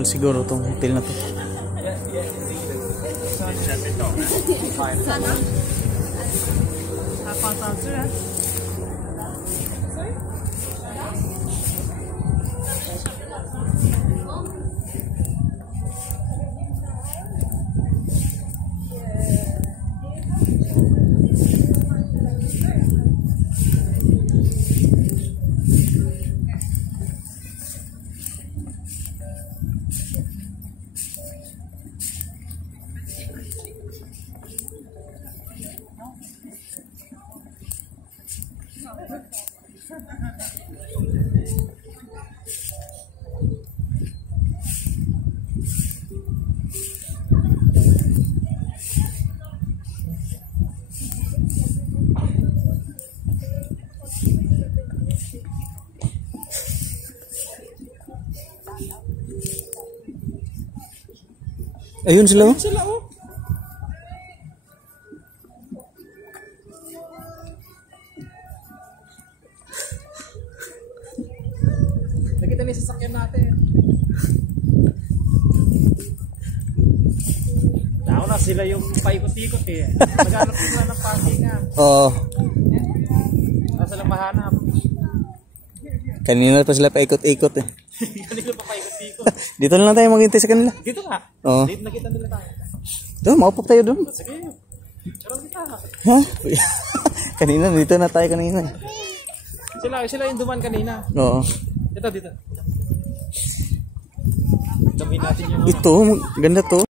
mahal siguro itong hotel na to. Sana? Ayun sila oh. Sila oh. Nakita niyo sasakyan natin. Tao na sila yung paikot-ikot eh. Naghanap sila ng parking nga. Oo. Nasa lang mahanap. Kanina pa sila paikot-ikot eh. Kanina pa paikot-ikot. Dito na lang tayo maghintay sa kanila. Dito nga. Oo. Dito nakita nila tayo. Doon, maupok tayo doon. Sige. Charot kita. Ha? Kanina, dito na tayo kanina. Sila yung duman kanina. Oo. Dito. Dami natin yung Ito, ganda to.